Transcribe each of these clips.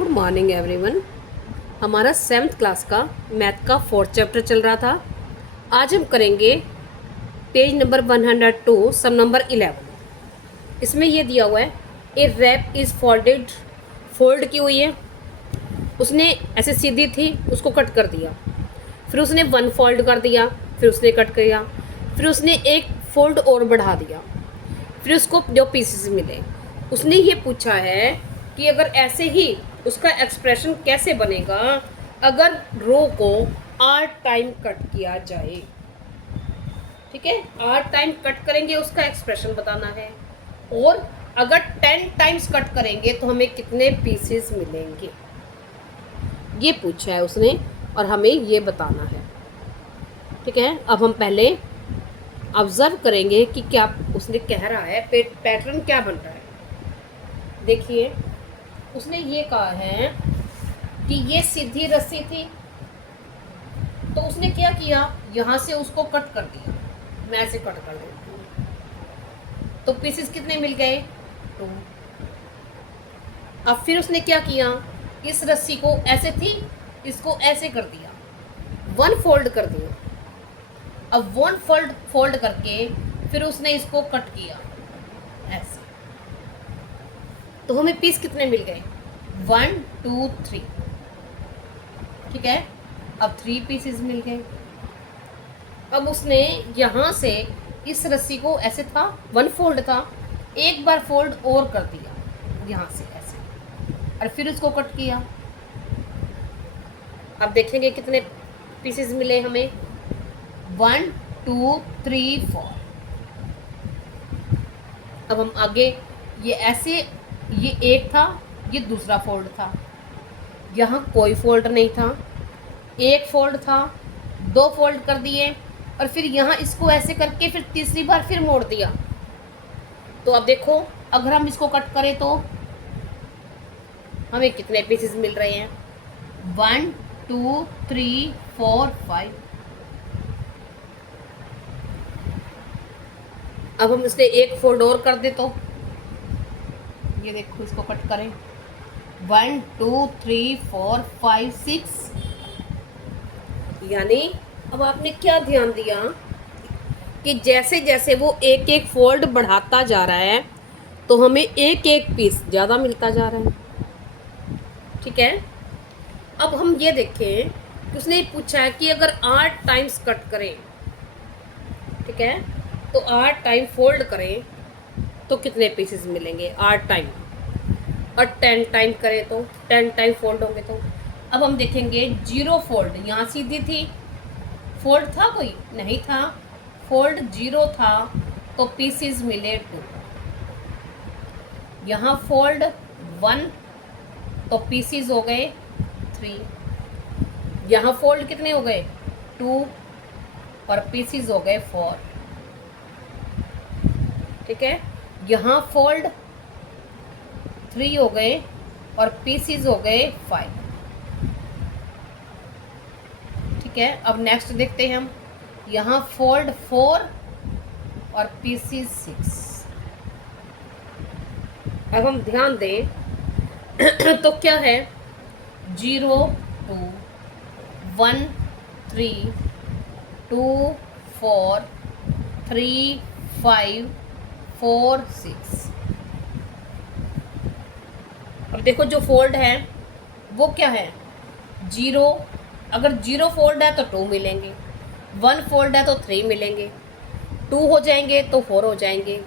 Good morning everyone. हमारा 7th class का math का 4th चैप्टर चल रहा था। आज हम करेंगे पेज नंबर 102 सम नंबर 11। इसमें ये दिया हुआ है ए रैप इज़ फोल्डेड, फोल्ड की हुई है, उसने ऐसे सीधी थी, उसको कट कर दिया, फिर उसने वन फोल्ड कर दिया, फिर उसने कट किया, फिर उसने एक फोल्ड और बढ़ा दिया, फिर उसको जो पीसेस मिले। उसने ये पूछा है कि अगर ऐसे ही उसका एक्सप्रेशन कैसे बनेगा अगर रो को 8 टाइम कट किया जाए। ठीक है, 8 टाइम कट करेंगे उसका एक्सप्रेशन बताना है, और अगर 10 टाइम्स कट करेंगे तो हमें कितने पीसेस मिलेंगे, ये पूछा है उसने और हमें ये बताना है। ठीक है, अब हम पहले ऑब्जर्व करेंगे कि क्या उसने कह रहा है, पैटर्न क्या बन रहा है। देखिए, उसने ये कहा है कि ये सीधी रस्सी थी, तो उसने क्या किया, यहाँ से उसको कट कर दिया। मैं ऐसे कट कर देती हूँ, तो पीसेस कितने मिल गए, 2। अब फिर उसने क्या किया, इस रस्सी को ऐसे थी, इसको ऐसे कर दिया, 1 फोल्ड कर दिया। अब 1 फोल्ड करके फिर उसने इसको कट किया ऐसे, तो हमें पीस कितने मिल गए, 1 2 3। ठीक है, अब 3 पीसेस मिल गए। अब उसने यहाँ से इस रस्सी को ऐसे था, 1 फोल्ड था, एक बार फोल्ड और कर दिया यहाँ से ऐसे, और फिर उसको कट किया। अब देखेंगे कितने पीसेस मिले हमें, 1 2 3 4। अब हम आगे, ये ऐसे, ये एक था, ये दूसरा फोल्ड था, यहाँ कोई फोल्ड नहीं था, एक फोल्ड था, 2 फोल्ड कर दिए, और फिर यहाँ इसको ऐसे करके फिर तीसरी बार फिर मोड़ दिया। तो अब देखो, अगर हम इसको कट करें तो हमें कितने पीसेस मिल रहे हैं, 1 2 3 4 5। अब हम इसने एक फोल्ड और कर दे, तो ये देखो, इसको कट करें, 1 2 3 4 5 6। यानी अब आपने क्या ध्यान दिया कि जैसे जैसे वो एक एक फोल्ड बढ़ाता जा रहा है तो हमें एक एक पीस ज़्यादा मिलता जा रहा है। ठीक है, अब हम ये देखें कि उसने पूछा है कि अगर 8 टाइम्स कट करें, ठीक है, तो 8 टाइम फोल्ड करें तो कितने पीसेस मिलेंगे, 8 टाइम, और 10 टाइम करें तो 10 टाइम फोल्ड होंगे। तो अब हम देखेंगे 0 फोल्ड, यहाँ सीधी थी, फोल्ड था कोई नहीं था, फोल्ड 0 था, तो पीसेस मिले 2। यहाँ फोल्ड 1, तो पीसेस हो गए 3। यहाँ फोल्ड कितने हो गए, 2, और पीसेस हो गए 4। ठीक है, यहाँ फोल्ड 3 हो गए और पीसेस हो गए 5। ठीक है, अब नेक्स्ट देखते हैं हम, यहाँ फोल्ड 4 और पीसेस 6। अब हम ध्यान दें तो क्या है, 0 2 1 3 2 4 3 5 4 6। अब देखो, जो फोल्ड है वो क्या है, 0। अगर 0 फोल्ड है तो 2 मिलेंगे, 1 फोल्ड है तो 3 मिलेंगे, 2 हो जाएंगे तो 4 हो जाएंगे।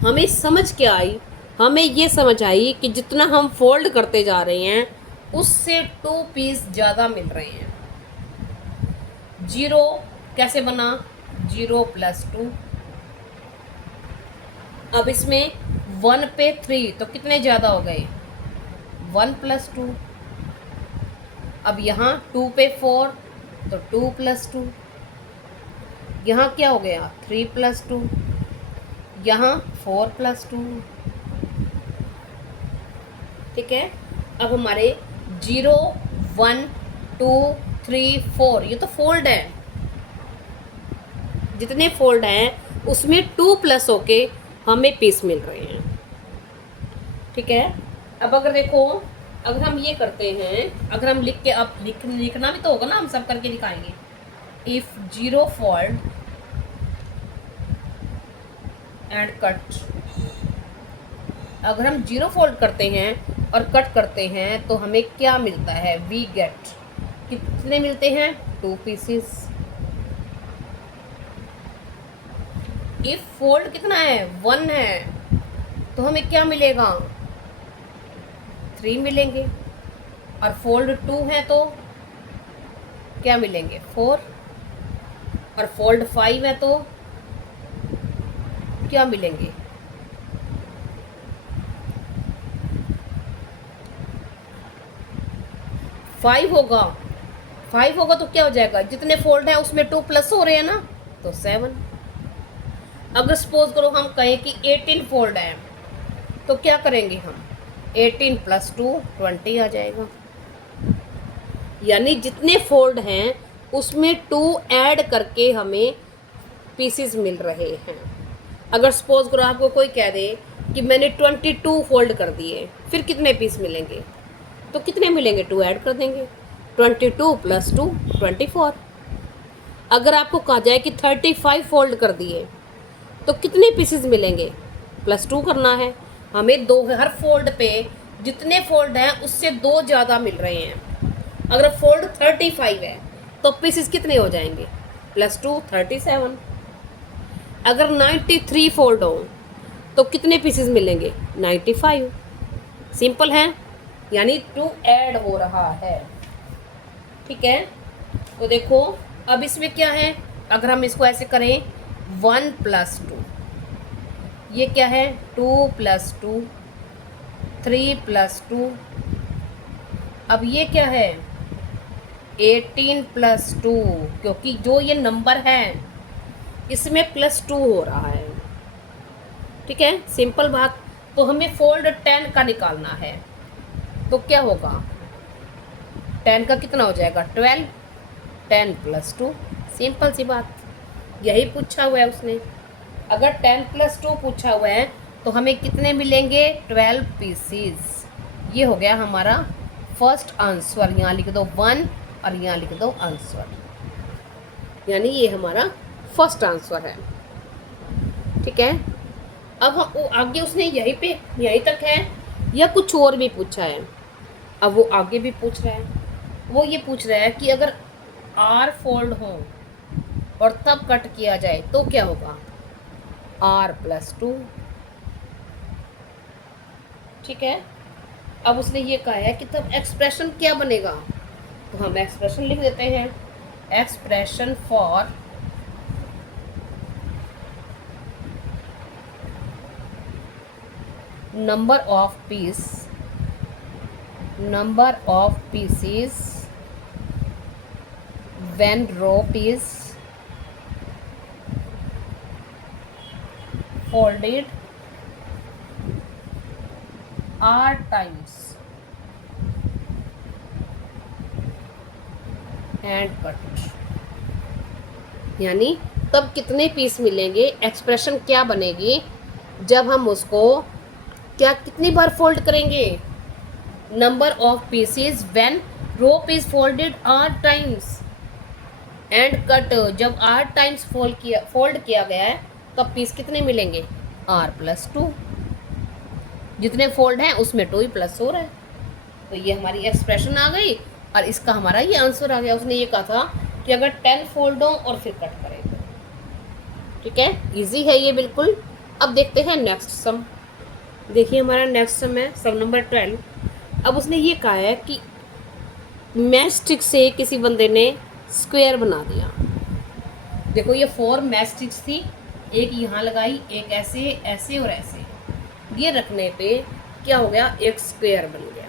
हमें समझ क्या आई, हमें ये समझ आई कि जितना हम फोल्ड करते जा रहे हैं उससे 2 पीस ज़्यादा मिल रहे हैं। 0 कैसे बना, 0 + 2। अब इसमें 1 पे 3, तो कितने ज़्यादा हो गए, 1 + 2। अब यहाँ 2 पे 4, तो 2 + 2। यहाँ क्या हो गया, 3 + 2। यहाँ 4 + 2। ठीक है, अब हमारे 0 1 2 3 4, ये तो फोल्ड है, जितने फोल्ड हैं उसमें 2 प्लस होके हमें पीस मिल रहे हैं। ठीक है, अब अगर देखो अगर हम ये करते हैं, अगर हम लिख के, अब लिखना भी तो होगा ना, हम सब करके दिखाएंगे। If zero fold and cut, अगर हम जीरो फोल्ड करते हैं और कट करते हैं तो हमें क्या मिलता है? वी गेट, कितने मिलते हैं? 2 पीसेस। इफ फोल्ड कितना है? 1 है, तो हमें क्या मिलेगा? 3 मिलेंगे। और फोल्ड 2 है तो क्या मिलेंगे? 4। और फोल्ड 5 है तो क्या मिलेंगे? 5 होगा। 5 होगा तो क्या हो जाएगा? जितने फोल्ड है उसमें 2 प्लस हो रहे हैं ना, तो 7। अगर सपोज करो हम कहें कि 18 फोल्ड है, तो क्या करेंगे हम? 18 + 2 20 आ जाएगा। यानी जितने फोल्ड हैं उसमें 2 ऐड करके हमें पीसेस मिल रहे हैं। अगर सपोज करो आपको कोई कह दे कि मैंने 22 फोल्ड कर दिए, फिर कितने पीस मिलेंगे? तो कितने मिलेंगे? 2 ऐड कर देंगे। 22 + 2 24। अगर आपको कहा जाए कि 35 फोल्ड कर दिए, तो कितने पीसेस मिलेंगे? +2 करना है हमें। 2 हर फोल्ड पे जितने फोल्ड हैं उससे 2 ज़्यादा मिल रहे हैं। अगर फोल्ड 35 है तो पीसेस कितने हो जाएंगे? +2 37। अगर 93 फोल्ड हो तो कितने पीसेस मिलेंगे? 95। सिंपल है, यानी 2 ऐड हो रहा है। ठीक है, तो देखो अब इसमें क्या है, अगर हम इसको ऐसे करें 1 + 2, ये क्या है? 2 + 2, 3 + 2, अब ये क्या है? 18 + 2, क्योंकि जो ये नंबर है इसमें +2 हो रहा है। ठीक है, सिंपल बात। तो हमें फोल्ड 10 का निकालना है, तो क्या होगा? 10 का कितना हो जाएगा? 12। 10 + 2, सिंपल सी बात, यही पूछा हुआ है उसने। अगर 10 + 2 पूछा हुआ है तो हमें कितने मिलेंगे? 12 पीसीस। ये हो गया हमारा फर्स्ट आंसर। यहाँ लिख दो 1 और यहाँ लिख दो आंसर, यानी ये हमारा फर्स्ट आंसर है। ठीक है, अब हम आगे उसने यहीं तक है या कुछ और भी पूछा है? अब वो आगे भी पूछ रहा है। वो ये पूछ रहा है कि अगर R फोल्ड हो और तब कट किया जाए तो क्या होगा? R + 2। ठीक है, अब उसने ये कहा है कि तब एक्सप्रेशन क्या बनेगा? तो हम एक्सप्रेशन लिख देते हैं। Expression for number of pieces when rope is folded R times and cut, यानी तब कितने पीस मिलेंगे? एक्सप्रेशन क्या बनेगी जब हम उसको क्या कितनी बार फोल्ड करेंगे? Number of pieces when rope is folded R times and cut, जब R टाइम्स फोल्ड किया गया है तब पीस कितने मिलेंगे? R + 2। जितने फोल्ड हैं उसमें 2 ही प्लस हो रहा है, तो ये हमारी एक्सप्रेशन आ गई और इसका हमारा ये आंसर आ गया। उसने ये कहा था कि अगर 10 फोल्ड हो और फिर कट करें। ठीक है, इजी है ये बिल्कुल। अब देखते हैं नेक्स्ट सम। देखिए हमारा नेक्स्ट सम है सम नंबर 12। अब उसने ये कहा है कि मैच स्टिक से किसी बंदे ने स्क्वायर बना दिया। देखो ये 4 मैच स्टिक्स थी, एक यहाँ लगाई, एक ऐसे ऐसे और ऐसे, ये रखने पे क्या हो गया? एक स्क्वायर बन गया।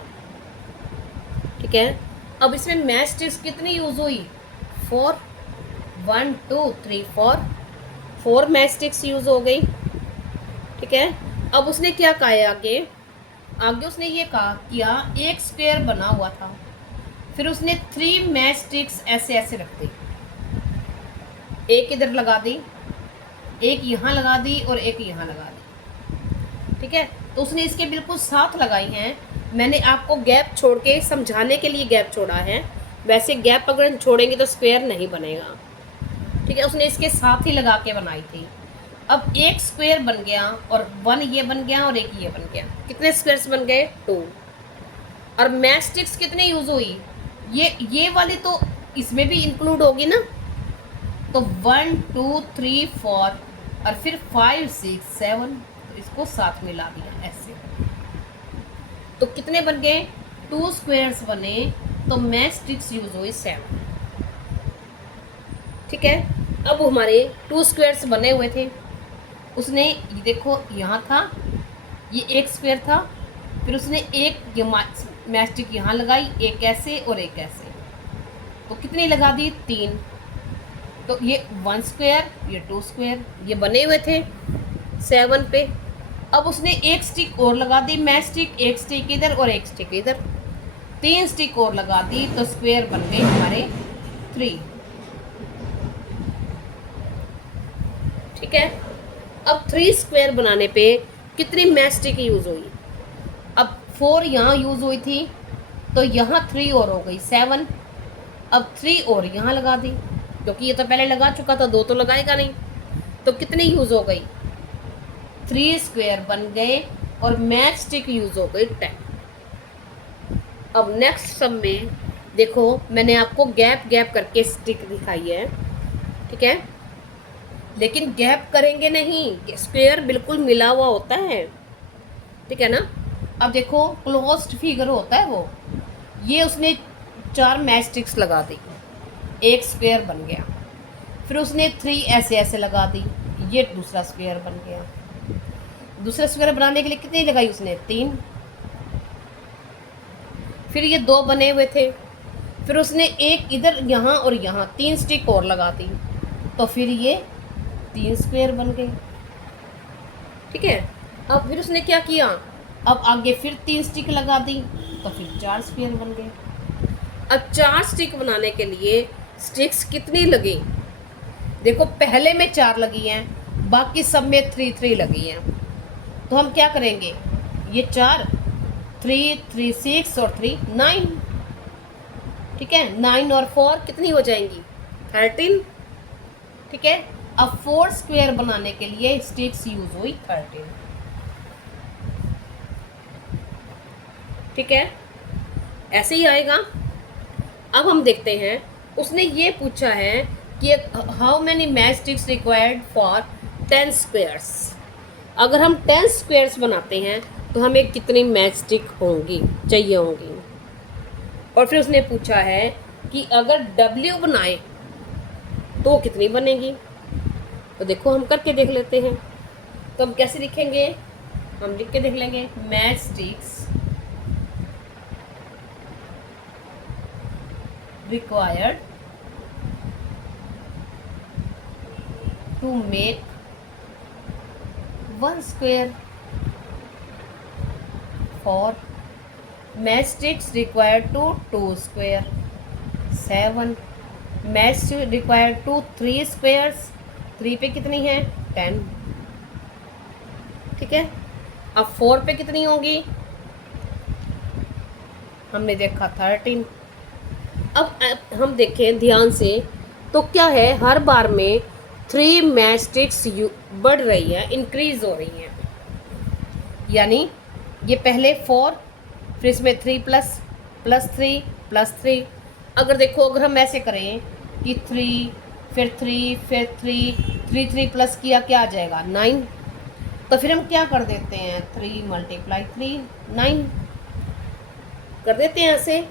ठीक है, अब इसमें मैच स्टिक्स कितनी यूज हुई? 4, 1 2 3 4 मैच स्टिक्स यूज हो गई। ठीक है, अब उसने क्या कहा है आगे उसने ये कहा किया एक स्क्वायर बना हुआ था, फिर उसने 3 मैच स्टिक्स ऐसे ऐसे रख दी, एक इधर लगा दी, एक यहाँ लगा दी और एक यहाँ लगा दी। ठीक है, तो उसने इसके बिल्कुल साथ लगाई हैं, मैंने आपको गैप छोड़ के समझाने के लिए गैप छोड़ा है, वैसे गैप अगर हम छोड़ेंगे तो स्क्वायर नहीं बनेगा। ठीक है, उसने इसके साथ ही लगा के बनाई थी। अब एक स्क्वायर बन गया और 1 ये बन गया और एक ये बन गया। कितने स्क्वायर्स बन गए? 2। और मैच स्टिक्स कितने यूज हुई? ये वाली तो इसमें भी इंक्लूड होगी ना, तो 1 2 3 4 और फिर 5 6 7, तो इसको साथ में ला दिया ऐसे। तो कितने बन गए? 2 स्क्वायर्स बने, तो मैच स्टिक्स यूज हुई 7। ठीक है, अब हमारे 2 स्क्वायर्स बने हुए थे। उसने ये देखो यहाँ था, ये एक स्क्वायर था, फिर उसने एक मैच स्टिक यहाँ लगाई, एक ऐसे और एक ऐसे, तो कितनी लगा दी? 3। तो ये 1 स्क्वायर, ये 2 स्क्वायर, ये बने हुए थे 7 पे। अब उसने एक स्टिक और लगा दी मैच स्टिक, एक स्टिक इधर और एक स्टिक इधर, 3 स्टिक और लगा दी, तो स्क्वायर बन गए हमारे 3। ठीक है, अब 3 स्क्वायर बनाने पे कितनी मैच स्टिक यूज हुई? अब 4 यहाँ यूज हुई थी, तो यहाँ 3 और हो गई 7। अब 3 और यहाँ लगा दी, क्योंकि ये तो पहले लगा चुका था, 2 तो लगाएगा नहीं, तो कितनी यूज हो गई? 3 स्क्वायर बन गए और मैच स्टिक यूज हो गई 10। अब नेक्स्ट सम में देखो, मैंने आपको गैप गैप करके स्टिक दिखाई है। ठीक है, लेकिन गैप करेंगे नहीं, स्क्वायर बिल्कुल मिला हुआ होता है। ठीक है ना। अब देखो क्लोज्ड फिगर होता है वो, ये उसने 4 मैच स्टिक्स लगा दी, एक स्क्वायर बन गया। फिर उसने 3 ऐसे ऐसे लगा दी, ये दूसरा स्क्वायर बन गया। दूसरा स्क्वायर बनाने के लिए कितनी लगाई उसने? 3। फिर ये 2 बने हुए थे, फिर उसने एक इधर यहाँ और यहाँ 3 स्टिक और लगा दी, तो फिर ये 3 स्क्वायर बन गए। ठीक है, अब फिर उसने क्या किया? अब आगे फिर 3 स्टिक लगा दी, तो फिर 4 स्क्वायर बन गए। अब 4 स्टिक बनाने के लिए स्टिक्स कितनी लगी? देखो पहले में 4 लगी हैं, बाकी सब में 3 लगी हैं। तो हम क्या करेंगे? ये 4 3 3 6 और 3 9। ठीक है, 9 और 4 कितनी हो जाएंगी? 13। ठीक है, अब 4 स्क्वायर बनाने के लिए स्टिक्स यूज हुई 13। ठीक है, ऐसे ही आएगा। अब हम देखते हैं, उसने ये पूछा है कि how many match sticks required for 10 squares. अगर हम 10 स्क्वायर्स बनाते हैं तो हमें कितनी मैच स्टिक चाहिए होंगी। और फिर उसने पूछा है कि अगर W बनाए तो कितनी बनेगी। तो देखो हम करके देख लेते हैं। तो हम कैसे लिखेंगे? हम लिख के देख लेंगे, match sticks required to make 1 square for match sticks required to 2 square 7 match required to 3 squares 3 पे कितनी है 10। ठीक है, अब 4 पे कितनी होगी? हमने देखा 13। अब हम देखें ध्यान से, तो क्या है, हर बार में 3 मैच स्टिक्स बढ़ रही है, इंक्रीज हो रही है। यानी ये पहले 4, फिर इसमें 3 प्लस 3 अगर देखो, अगर हम ऐसे करें कि 3 फिर 3 फिर 3 प्लस किया, क्या आ जाएगा? 9। तो फिर हम क्या कर देते हैं? 3 × 3 9 कर देते हैं ऐसे।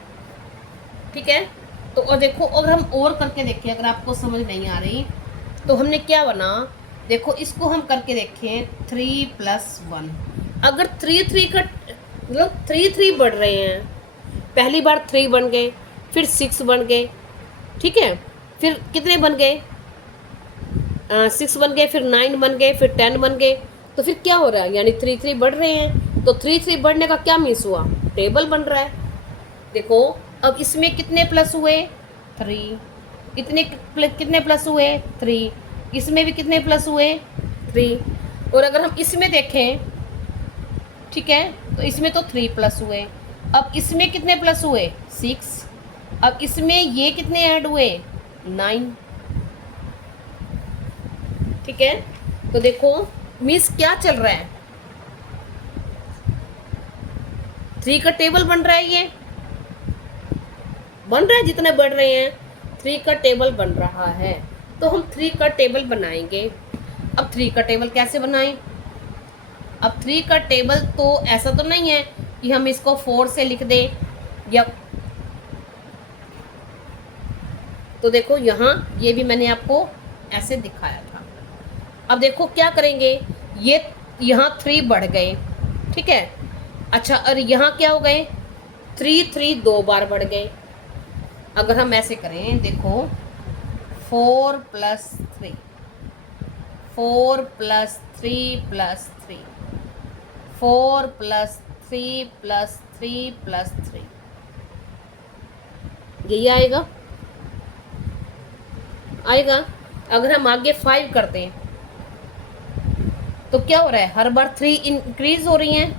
ठीक है, तो और देखो, अगर हम और करके देखें, अगर आपको समझ नहीं आ रही तो हमने क्या बना, देखो इसको हम करके देखें 3 + 1। अगर 3 का मतलब 3 बढ़ रहे हैं, पहली बार 3 बन गए, फिर 6 बन गए। ठीक है, फिर कितने बन गए? 6 बन गए, फिर 9 बन गए, फिर 10 बन गए। तो फिर क्या हो रहा है? यानी 3 बढ़ रहे हैं। तो 3 बढ़ने का क्या मीन्स हुआ? टेबल बन रहा है। देखो अब इसमें कितने प्लस हुए? 3। कितने प्लस हुए? 3। इसमें भी कितने प्लस हुए? 3। और अगर हम इसमें देखें, ठीक है, तो इसमें तो 3 प्लस हुए, अब इसमें कितने प्लस हुए 6, अब इसमें ये कितने ऐड हुए 9। ठीक है, तो देखो मिस क्या चल रहा है, 3 का टेबल बन रहा है, ये बन रहा है, जितने बढ़ रहे हैं 3 का टेबल बन रहा है। तो हम 3 का टेबल बनाएंगे। अब 3 का टेबल कैसे बनाएं? अब 3 का टेबल तो ऐसा तो नहीं है कि हम इसको 4 से लिख दें या, तो देखो यहाँ ये भी मैंने आपको ऐसे दिखाया था। अब देखो क्या करेंगे, ये यहाँ 3 बढ़ गए, ठीक है। अच्छा, और यहाँ क्या हो गए 3 2 बार बढ़ गए। अगर हम ऐसे करें, देखो 4 + 3, 4 + 3 + 3, 4 + 3 + 3 + 3, यही आएगा। अगर हम आगे 5 करते हैं तो क्या हो रहा है, हर बार 3 इंक्रीज हो रही हैं,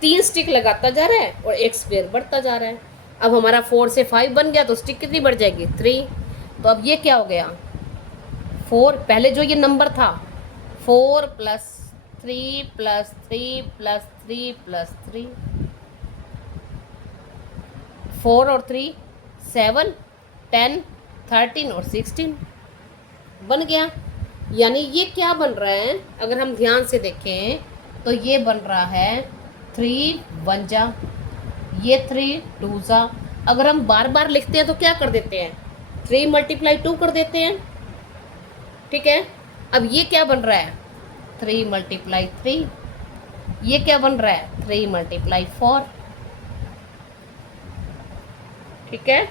3 स्टिक लगाता जा रहा है और 1 स्क्वायर बढ़ता जा रहा है। अब हमारा 4 से 5 बन गया तो स्टिक कितनी बढ़ जाएगी 3। तो अब ये क्या हो गया 4, पहले जो ये नंबर था 4 + 3 + 3 + 3 + 3, 4 और 3 7 10 13 और 16 बन गया। यानी ये क्या बन रहा है, अगर हम ध्यान से देखें तो ये बन रहा है 3 1 जा, ये 3 2 जा। अगर हम बार बार लिखते हैं तो क्या कर देते हैं 3 × 2 कर देते हैं, ठीक है। अब ये क्या बन रहा है 3 × 3, ये क्या बन रहा है 3 × 4, ठीक है।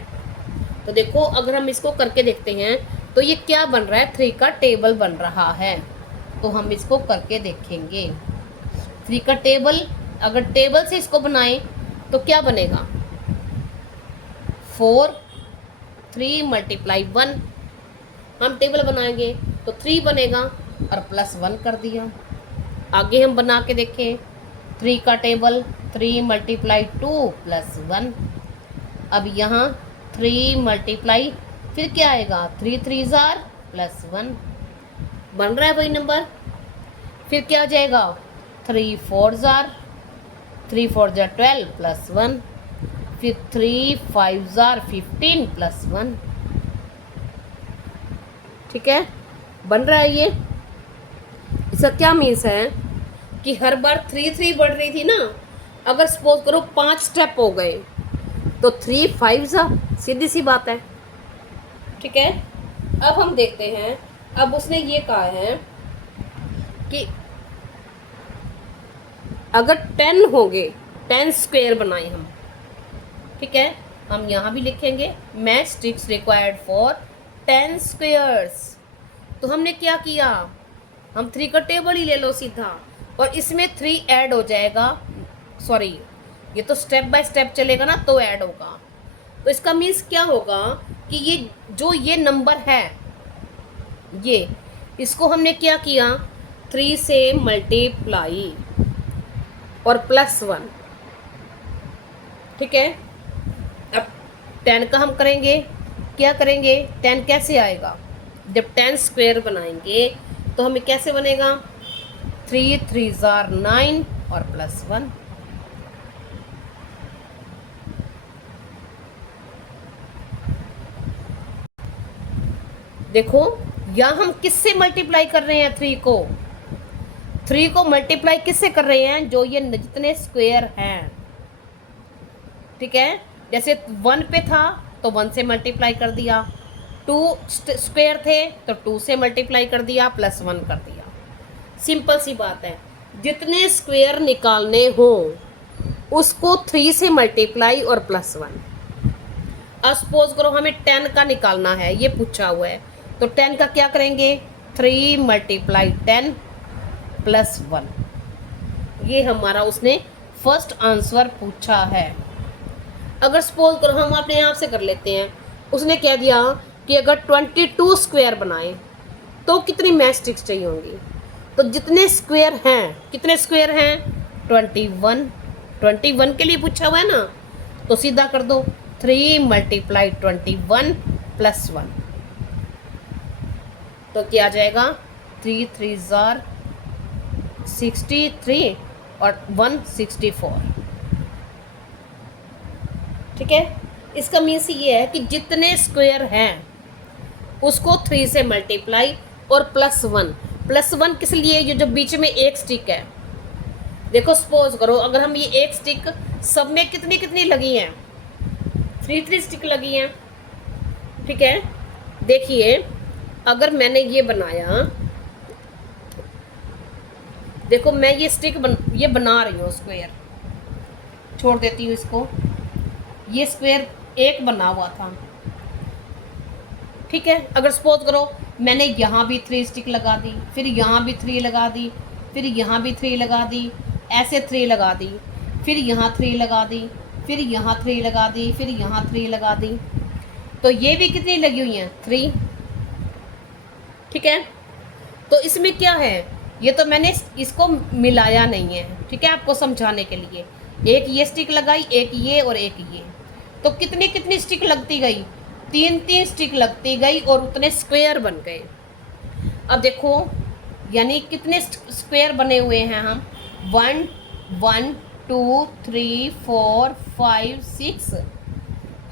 तो देखो अगर हम इसको करके देखते हैं तो ये क्या बन रहा है 3 का टेबल बन रहा है। तो हम इसको करके देखेंगे 3 का टेबल, अगर टेबल से इसको बनाएं तो क्या बनेगा 4 3 × 1, हम टेबल बनाएंगे तो 3 बनेगा और +1 कर दिया। आगे हम बना के देखें 3 का टेबल 3 × 2 + 1, अब यहाँ 3 × फिर क्या आएगा 3 3 जार +1 बन रहा है वही नंबर। फिर क्या हो जाएगा 3 4 जार 3 4 जार 12 +1, फिर 3 5 जार 15 +1, ठीक है, बन रहा है ये। इसका क्या मीन्स है कि हर बार 3 3 बढ़ रही थी ना, अगर सपोज करो 5 स्टेप हो गए तो 3 5 जा, सीधी सी बात है, ठीक है। अब हम देखते हैं, अब उसने ये कहा है कि अगर 10 हो गए 10 स्क्वायर बनाए हम, ठीक है, हम यहाँ भी लिखेंगे match sticks required for 10 squares. तो हमने क्या किया, हम 3 का टेबल ही ले लो सीधा और इसमें 3 ऐड हो जाएगा, सॉरी ये तो स्टेप बाय स्टेप चलेगा ना तो ऐड होगा। तो इसका मीन्स क्या होगा कि ये जो ये नंबर है, ये इसको हमने क्या किया 3 से मल्टीप्लाई और +1, ठीक है। अब 10 का हम करेंगे, क्या करेंगे 10 कैसे आएगा, जब 10 स्क्वायर बनाएंगे तो हमें कैसे बनेगा 3 3 जार 9 और +1, देखो यहाँ हम किससे मल्टीप्लाई कर रहे हैं 3 को मल्टीप्लाई किससे कर रहे हैं, जो ये जितने स्क्वायर हैं, ठीक है। जैसे 1 पे था तो 1 से मल्टीप्लाई कर दिया, 2 स्क्वायर थे तो 2 से मल्टीप्लाई कर दिया, +1 कर दिया। सिंपल सी बात है, जितने स्क्वायर निकालने हो उसको 3 से मल्टीप्लाई और +1। अब सपोज करो हमें 10 का निकालना है, ये पूछा हुआ है, तो 10 का क्या करेंगे 3 × 10 +1, ये हमारा उसने फर्स्ट आंसर पूछा है। अगर सपोज करो हम अपने आप से कर लेते हैं, उसने कह दिया कि अगर 22 स्क्वायर बनाए तो कितनी मैच स्टिक्स चाहिए होंगी। तो जितने स्क्वायर हैं, कितने स्क्वायर हैं 21, 21 के लिए पूछा हुआ है ना, तो सीधा कर दो 3 मल्टीप्लाई 21 प्लस 1, तो क्या आ जाएगा 3 3 जार 63 और 164। ठीक है, इसका मीन्स ये है कि जितने स्क्वायर हैं उसको 3 से मल्टीप्लाई और प्लस वन किस लिए, ये जो बीच में एक स्टिक है। देखो सपोज करो अगर हम ये एक स्टिक सब में कितनी कितनी लगी हैं, 3 स्टिक लगी हैं। ठीक है, देखिए अगर मैंने ये बनाया, देखो मैं ये स्टिक ये बना रही हूँ स्क्वायर, छोड़ देती हूँ इसको, ये स्क्वायर एक बना हुआ था। ठीक है, अगर सपोज करो मैंने यहाँ भी 3 स्टिक लगा दी, फिर यहाँ भी 3 लगा दी, फिर यहाँ भी 3 लगा दी, ऐसे 3 लगा दी, फिर यहाँ 3 लगा दी, फिर यहाँ 3 लगा दी, फिर यहाँ 3 लगा दी, तो ये भी कितनी लगी हुई हैं 3। ठीक है, तो इसमें क्या है, ये तो मैंने इसको मिलाया नहीं है। ठीक है, आपको समझाने के लिए एक ये स्टिक लगाई, एक ये और एक ये, तो कितनी कितनी स्टिक लगती गई, 3 स्टिक लगती गई और उतने स्क्वायर बन गए। अब देखो यानी कितने स्क्वायर बने हुए हैं हम, 1 1 2 3 4 5 6।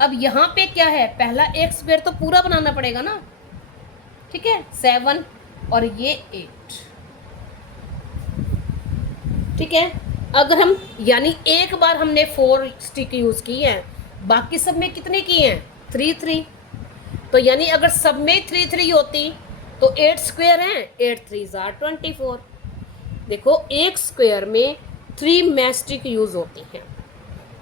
अब यहाँ पे क्या है, पहला एक स्क्वायर तो पूरा बनाना पड़ेगा ना। ठीक है, 7 और ये 8। ठीक है, अगर हम यानी एक बार हमने 4 स्टिक यूज़ की है, बाकी सब में कितने की हैं 3 तो यानी अगर सब में 3 होती तो 8 स्क्वायर हैं, 8 3 जार 24। देखो एक स्क्वायर में 3 मैस्टिक यूज़ होती हैं,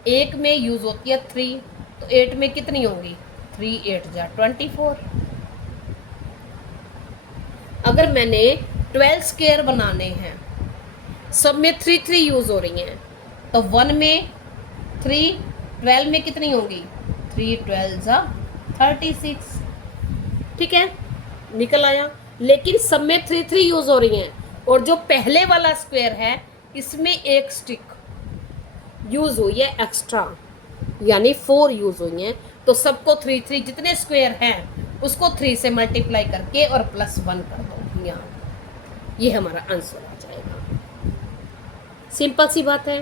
एक में यूज़ होती है 3, तो 8 में कितनी होंगी 3 8 जार 24। अगर मैंने 12 स्क्वायर बनाने हैं, सब में 3 यूज़ हो रही हैं, तो 1 में 3, 12 में कितनी होंगी 3 12 जार 36। ठीक है, निकल आया। लेकिन सब में 3 यूज़ हो रही हैं, और जो पहले वाला स्क्वायर है इसमें एक स्टिक यूज़ हुई है एक्स्ट्रा, यानी 4 यूज़ हुई हैं, तो सबको 3 जितने स्क्वायर हैं उसको 3 से मल्टीप्लाई करके और प्लस 1 कर दो यहाँ, ये हमारा आंसर आ जाएगा। सिंपल सी बात है।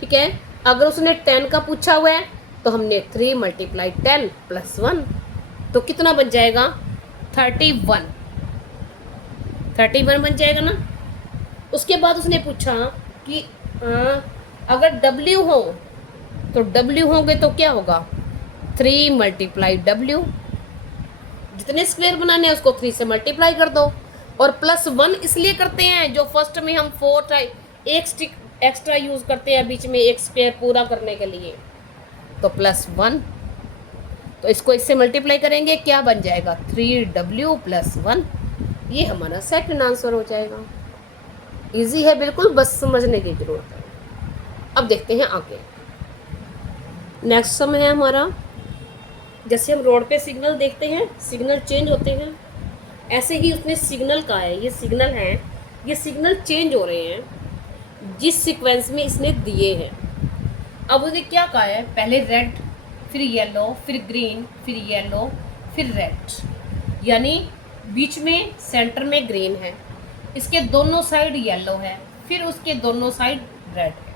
ठीक है, अगर उसने 10 का पूछा हुआ है तो हमने 3 मल्टीप्लाई 10 प्लस 1, तो कितना बन जाएगा 31 बन जाएगा ना। उसके बाद उसने पूछा कि अगर W हो तो W होंगे तो क्या होगा 3 मल्टीप्लाई W, जितने स्क्वायर बनाने हैं उसको 3 से मल्टीप्लाई कर दो, और प्लस 1 इसलिए करते हैं जो फर्स्ट में हम 4 एक स्टिक एक्स्ट्रा यूज़ करते हैं बीच में एक स्क्वायर पूरा करने के लिए, तो प्लस 1, तो इसको इससे मल्टीप्लाई करेंगे क्या बन जाएगा 3W प्लस 1, ये हमारा सेकंड आंसर हो जाएगा। इजी है बिल्कुल, बस समझने की ज़रूरत है। अब देखते हैं आगे। नेक्स्ट सम है हमारा, जैसे हम रोड पे सिग्नल देखते हैं, सिग्नल चेंज होते हैं, ऐसे ही उसने सिग्नल का है, ये सिग्नल है, ये सिग्नल चेंज हो रहे हैं जिस सीक्वेंस में इसने दिए हैं। अब उसने क्या कहा है, पहले रेड, फिर येलो, फिर ग्रीन, फिर येलो, फिर रेड, यानी बीच में सेंटर में ग्रीन है, इसके दोनों साइड येलो है, फिर उसके दोनों साइड रेड है।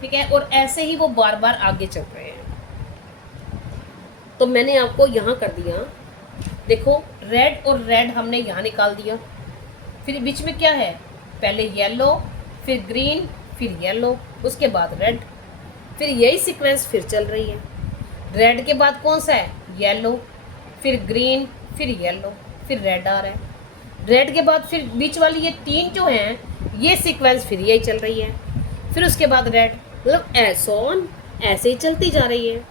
ठीक है, और ऐसे ही वो बार बार आगे चल रहे हैं। तो मैंने आपको यहाँ कर दिया, देखो रेड और रेड हमने यहाँ निकाल दिया, फिर बीच में क्या है, पहले येलो, फिर ग्रीन, फिर येलो, उसके बाद रेड, फिर यही सीक्वेंस फिर चल रही है। रेड के बाद कौन सा है, येलो, फिर ग्रीन, फिर येलो, फिर रेड आ रहा है। रेड के बाद फिर बीच वाली ये 3 जो हैं, ये सीक्वेंस फिर यही चल रही है, फिर उसके बाद रेड, मतलब ऐसे ही चलती जा रही है।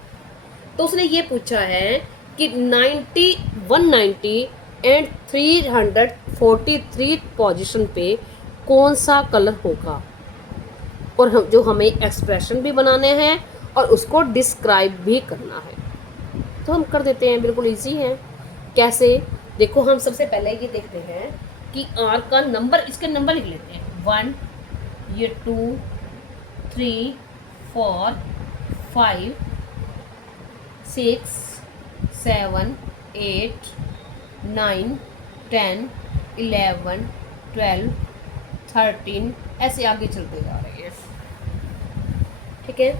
तो उसने ये पूछा है कि 90, 190 एंड 343 पोजीशन पे कौन सा कलर होगा, और हम जो हमें एक्सप्रेशन भी बनाने हैं और उसको डिस्क्राइब भी करना है। तो हम कर देते हैं, बिल्कुल इजी है। कैसे, देखो हम सबसे पहले ये देखते हैं कि R का नंबर, इसके नंबर लिख लेते हैं 1, ये 2, 3 4 5 6 7 8 9 10 11 12 13 ऐसे आगे चलते जा रहे हैं। ठीक है,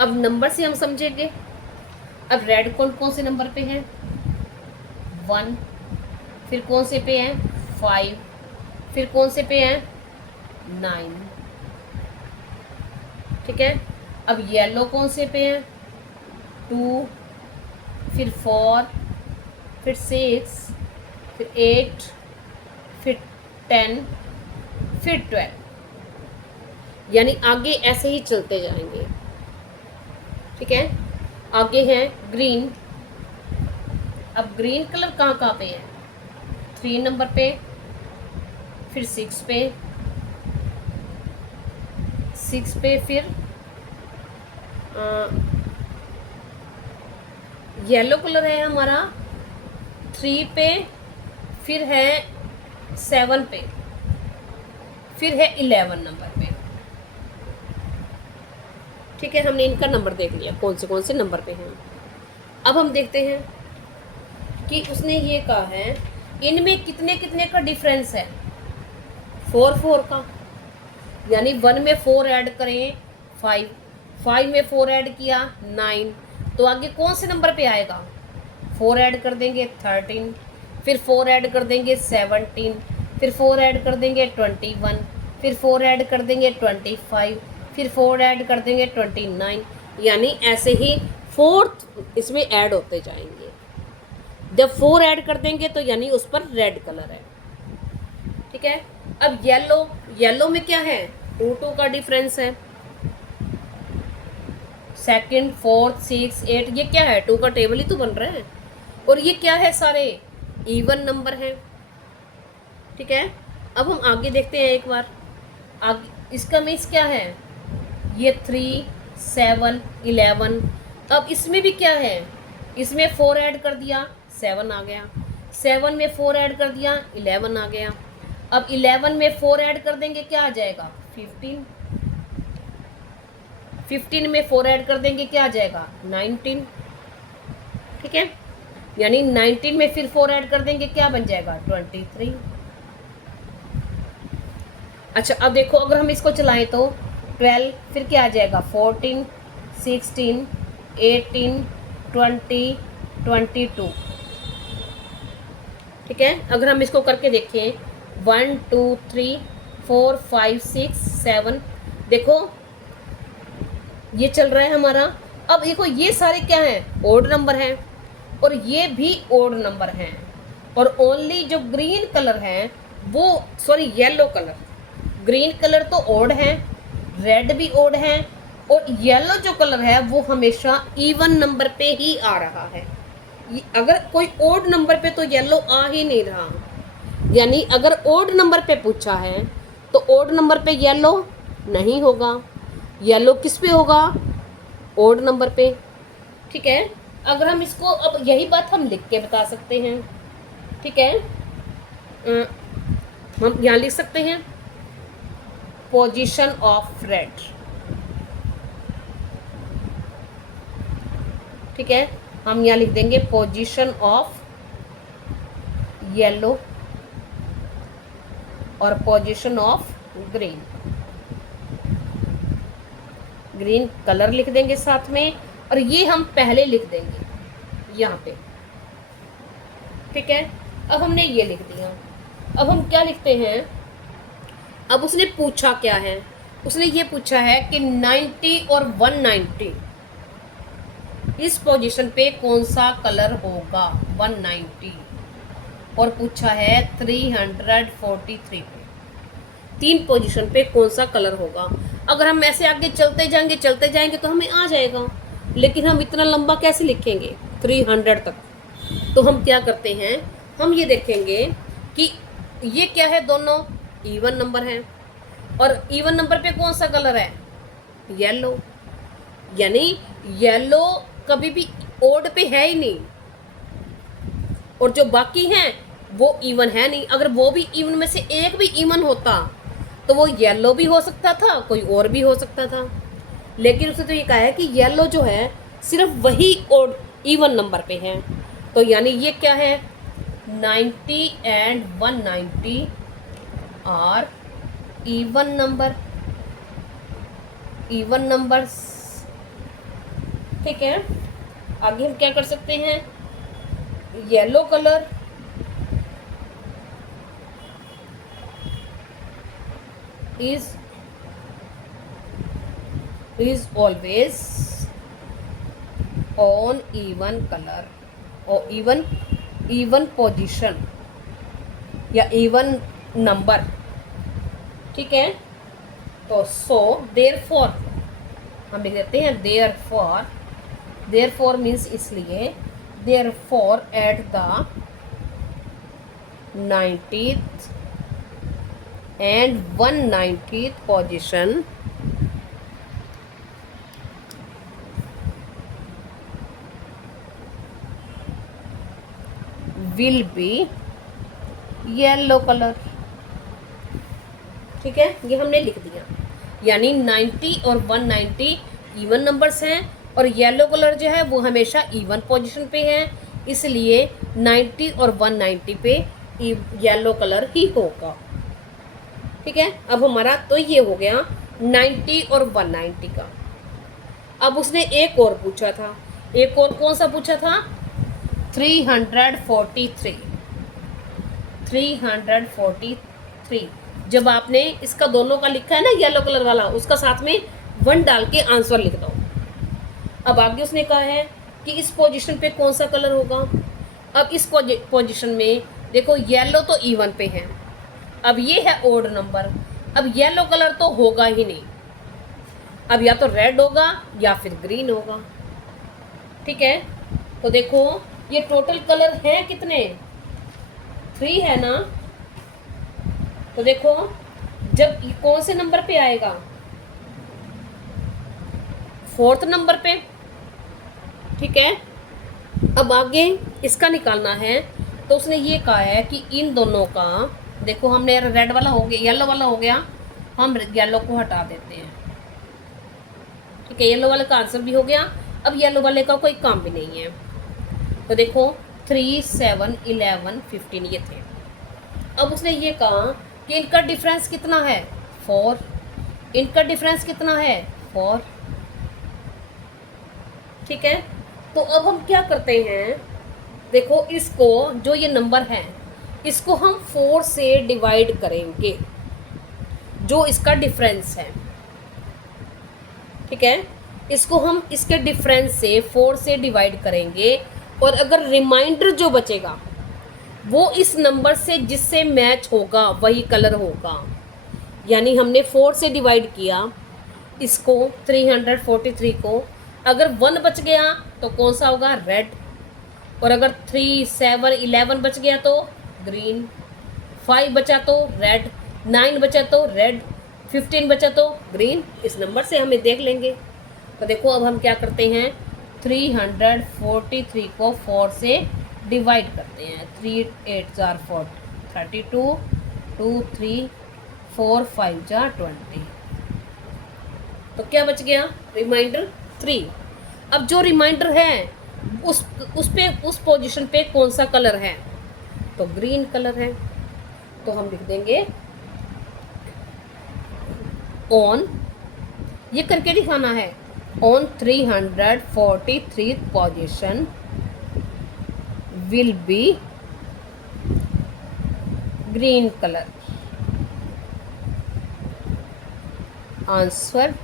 अब नंबर से हम समझेंगे। अब रेड कौन कौन से नंबर पे है? 1, फिर कौन से पे है? 5, फिर कौन से पे है? 9। ठीक है, अब येलो कौन से पे है? 2, फिर 4, फिर 6, फिर 8, फिर 10, फिर 12, यानी आगे ऐसे ही चलते जाएंगे। ठीक है, आगे है ग्रीन। अब ग्रीन कलर कहाँ कहाँ पे है? 3 नंबर पे, फिर 6 पे, 6 पे, फिर येलो कलर है हमारा 3 पे, फिर है 7 पे, फिर है 11 नंबर पे। ठीक है, हमने इनका नंबर देख लिया कौन से नंबर पे हैं। अब हम देखते हैं कि उसने ये कहा है इनमें कितने कितने का डिफरेंस है? 4 4 का, यानी 1 में 4 ऐड करें 5, 5 में 4 ऐड किया 9, तो आगे कौन से नंबर पे आएगा? 4 ऐड कर देंगे 13, फिर 4 ऐड कर देंगे 17, फिर 4 ऐड कर देंगे 21, फिर 4 ऐड कर देंगे 25, फिर 4 ऐड कर देंगे 29, यानी ऐसे ही 4 इसमें ऐड होते जाएंगे। जब 4 ऐड कर देंगे तो यानी उस पर रेड कलर है। ठीक है, अब येलो में क्या है? 2 2 का डिफरेंस है। सेकंड, फोर्थ, 6, 8, ये क्या है? 2 का टेबल ही तो बन रहा है। और ये क्या है? सारे इवन नंबर हैं। ठीक है, अब हम आगे देखते हैं एक बार। आगे इसका मीन्स क्या है? ये 3 7 11। अब इसमें भी क्या है? इसमें 4 ऐड कर दिया 7 आ गया, 7 में 4 ऐड कर दिया 11 आ गया। अब 11 में 4 ऐड कर देंगे क्या आ जाएगा? 15, 15 में 4 ऐड कर देंगे क्या आ जाएगा? 19। ठीक है, यानी 19 में फिर 4 ऐड कर देंगे क्या बन जाएगा? 23। अच्छा, अब देखो अगर हम इसको चलाएं तो 12, फिर क्या आ जाएगा? 14 16 18 20 22। ठीक है, अगर हम इसको करके देखें 1 2 3 4 5 6 7, देखो ये चल रहा है हमारा। अब देखो ये सारे क्या हैं? ओड नंबर हैं, और ये भी ओड नंबर हैं। और ओनली जो ग्रीन कलर है वो, sorry yellow colour, green colour तो ओड है, रेड भी ओड है, और येलो जो कलर है वो हमेशा इवन नंबर पे ही आ रहा है। अगर कोई ओड नंबर पे तो येलो आ ही नहीं रहा, यानी अगर ओड नंबर पे पूछा है तो ओड नंबर पे येलो नहीं होगा। येलो किस पे होगा? ओड नंबर पे। ठीक है, अगर हम इसको, अब यही बात हम लिख के बता सकते हैं। ठीक है, हम यहाँ लिख सकते हैं पोजीशन ऑफ रेड। ठीक है, हम यहाँ लिख देंगे पोजीशन ऑफ येलो और position of green. Green colour लिख देंगे साथ में, और ये हम पहले लिख देंगे यहाँ पे। ठीक है, अब हमने ये लिख दिया। अब हम क्या लिखते हैं? अब उसने पूछा क्या है? उसने ये पूछा है कि 90 और 190 इस पोजीशन पे कौन सा कलर होगा? 190, और पूछा है 343 पे 3 पोजीशन पे कौन सा कलर होगा। अगर हम ऐसे आगे चलते जाएंगे तो हमें आ जाएगा, लेकिन हम इतना लंबा कैसे लिखेंगे 300 तक? तो हम क्या करते हैं, हम ये देखेंगे कि ये क्या है, दोनों इवन नंबर हैं, और इवन नंबर पे कौन सा कलर है? येलो, यानी येलो कभी भी ओड पे है ही नहीं, और जो बाकी हैं वो इवन है नहीं। अगर वो भी इवन में से एक भी इवन होता तो वो येलो भी हो सकता था, कोई और भी हो सकता था। लेकिन उसने तो ये कहा है कि येलो जो है सिर्फ वही ओड इवन नंबर पे है। तो यानी ये क्या है, 90 and 190 are even number, even numbers. ठीक है, आगे हम क्या कर सकते हैं, yellow colour is always on even color or even position या even number। ठीक है, तो so therefore हम लिख देते हैं therefore, therefore means इसलिए, therefore at the 90th and 190th position will be yellow colour. ठीक है, ये हमने लिख दिया। यानी 90 और 190 इवन नंबर्स हैं और येलो कलर जो है वो हमेशा इवन पोजीशन पे है, इसलिए 90 और 190 पे येलो कलर ही होगा। ठीक है, अब हमारा तो ये हो गया 90 और 190 का। अब उसने एक और पूछा था, एक और कौन सा पूछा था, 343। 343 जब आपने इसका दोनों का लिखा है ना येलो कलर वाला, उसका साथ में 1 डाल के आंसर लिख दो। अब आगे उसने कहा है कि इस पोजीशन पे कौन सा कलर होगा। अब इस पोजीशन में देखो येलो तो इवन पे है, अब ये है ओड नंबर, अब येलो कलर तो होगा ही नहीं, अब या तो रेड होगा या फिर ग्रीन होगा। ठीक है, तो देखो ये टोटल कलर है कितने, 3 है ना। तो देखो जब ये कौन से नंबर पे आएगा, 4th नंबर पे। ठीक है, अब आगे इसका निकालना है, तो उसने ये कहा है कि इन दोनों का, देखो हमने रेड वाला हो गया, येलो वाला हो गया, हम येलो को हटा देते हैं। ठीक है, येलो वाले का आंसर भी हो गया, अब येलो वाले का कोई काम भी नहीं है। तो देखो 3, 7, 11, 15 ये थे। अब उसने ये कहा कि इनका डिफरेंस कितना है, 4। इनका डिफरेंस कितना है, 4। ठीक है, तो अब हम क्या करते हैं, देखो इसको जो ये नंबर है इसको हम 4 से डिवाइड करेंगे, जो इसका डिफरेंस है। ठीक है, इसको हम इसके डिफरेंस से 4 से डिवाइड करेंगे, और अगर रिमाइंडर जो बचेगा वो इस नंबर से जिससे मैच होगा वही कलर होगा। यानी हमने 4 से डिवाइड किया इसको, 343 को, अगर 1 बच गया तो कौन सा होगा, रेड, और अगर 3, 7, 11 बच गया तो ग्रीन, 5 बचा तो रेड, 9 बचा तो रेड, 15 बचा तो ग्रीन। इस नंबर से हमें देख लेंगे। तो देखो अब हम क्या करते हैं, 343 को 4 से डिवाइड करते हैं। 3 8 जार 4 32, 2 3 4 5 जार 20। तो क्या बच गया, रिमाइंडर 3। अब जो रिमाइंडर है उस पोजीशन पे कौन सा कलर है, तो ग्रीन कलर है। तो हम लिख देंगे ऑन, ये करके दिखाना है, on 343 position will be green colour. Answer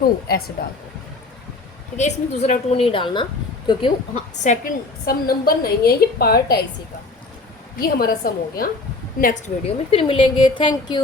2 ऐसे डाल दो। ठीक है, इसमें दूसरा 2 नहीं डालना क्योंकि सेकंड सम नंबर नहीं है, ये पार्ट है इसी का। ये हमारा सम हो गया। नेक्स्ट वीडियो में फिर मिलेंगे। Thank you.